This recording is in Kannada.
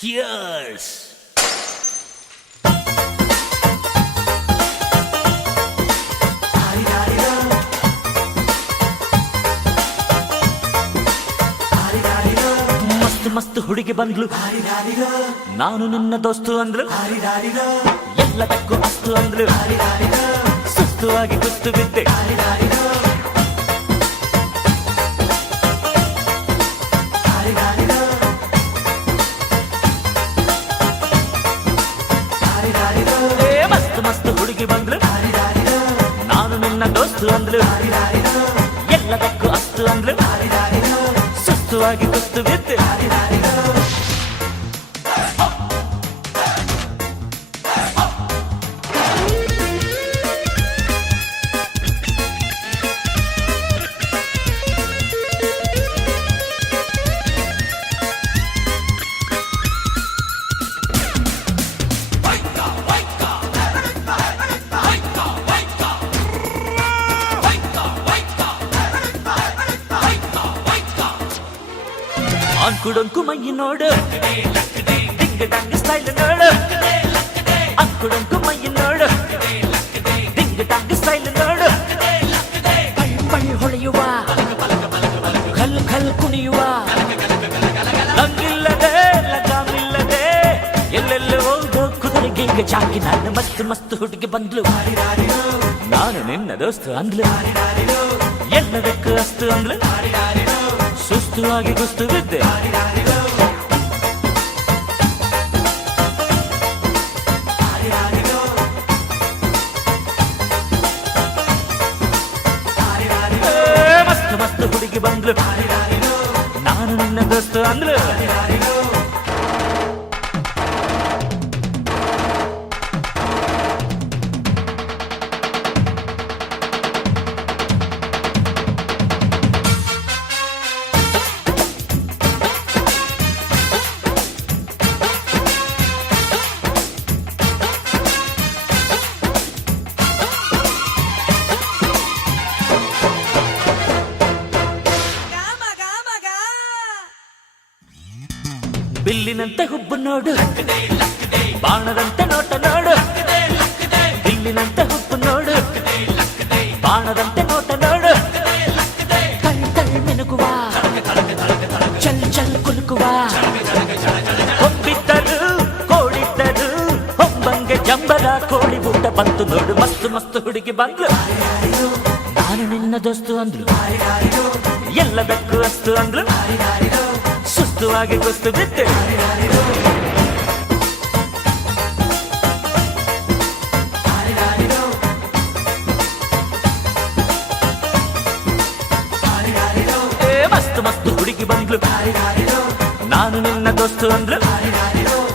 Cheers! ಮಸ್ತ್ ಮಸ್ತ್ ಹುಡುಗಿ ಬಂದ್ಲು, ನಾನು ನಿನ್ನ ದೋಸ್ತು ಅಂದ್ಲು, ಎಲ್ಲದಕ್ಕೂ ಅಸ್ತು ಅಂದ್ಲು, ಸುಸ್ತು ಆಗಿ ಕುಸ್ತು ಬಿದ್ದೆ. ಮಸ್ತ್ ಮಸ್ತ್ ಹುಡುಗಿ ಬಂದ್ಲು, ನಾನು ನಿನ್ನ ದೋಸ್ತು ಅಂದ್ಲು, ಎಲ್ಲದಕ್ಕೂ ಅಸ್ತು ಅಂದ್ಲು, ಸುಸ್ತು ಆಗಿ ಕುಸ್ತು ಬಿದ್ದೆ. ಅಂಕುಡೊಂಕು ಮೈ ನೋಡು, ಡಿಂಗ್ ಡಂಗ್ ಸ್ಟೈಲ್ ನೋಡು, ಅಂಕುಡೊಂಕು ಮೈ ನೋಡು, ಡಿಂಗ್ ಡಂಗ್ ಸ್ಟೈಲ್ ನೋಡು, ಪೈ ಪೈ ಹೊಳೆಯುವ, ಖಲ್ ಖಲ್ ಕುಣಿಯುವ, ಲಂಗಿಲ್ಲದೆ ಲಗಾಮಿಲ್ಲದೆ ಎಲ್ಲೆಲ್ಲ ಹೋದೋ ಕುದುರೆಗೆ ಹಿಂಗ ಚಾಕಿ. ನಾನು ಮಸ್ತ್ ಮಸ್ತ್ ಹುಡುಗಿ ಬಂದ್ಲು, ನಾನು ನಿನ್ನ ದೋಸ್ತು ಅಂದ್ಲು, ಎಲ್ಲದಕ್ಕೂ ಅಸ್ತು ಅಂದ್ಲು, ಸುಸ್ತು ಆಗಿ ಕುಸ್ತು ಬಿದ್ದೆ. ಮಸ್ತ್ ಮಸ್ತ್ ಹುಡುಗಿ ಬಂದ್ಲು, ನಾನು ನಿನ್ನ ದೋಸ್ತು ಅಂದ್ಲು. ಬಿಲ್ಲಿನಂತೆ ಹುಬ್ಬು ನೋಡು, ಬಾಣದಂತೆ ನೋಟ ನೋಡು, ಬಿಲ್ಲಿನಂತೆ ಹುಬ್ಬು ನೋಡು, ಬಾಣದಂತೆ ನೋಟ ನೋಡು, ಕಳ್ ಕಳ್ ಮಿನುಗುವ, ಚಲ್ ಚಲ್ ಕುಲುಕುವ, ಹೊಬ್ಬಿದ್ದರು ಕೋಡಿದ್ದರು ಹೊಂಬಂಗೆ ಜಂಬದ ಕೋಳಿ ಊಟ ಬಂತು ನೋಡು. ಮಸ್ತ್ ಮಸ್ತ್ ಹುಡುಗಿ ಬಂದ್ಲು, ನಾನು ನಿನ್ನ ದೋಸ್ತು ಅಂದ್ಲು, ಎಲ್ಲದಕ್ಕೂ ಅಸ್ತು ಅಂದ್ಲು, ಸುಸ್ತು ಆಗಿ ಕುಸ್ತು ಬಿದ್ದೆ. ಮಸ್ತ್ ಮಸ್ತ್ ಹುಡುಗಿ ಬಂದ್ಲು, ನಾನು ನಿನ್ನ ದೋಸ್ತು ಅಂದ್ಲು,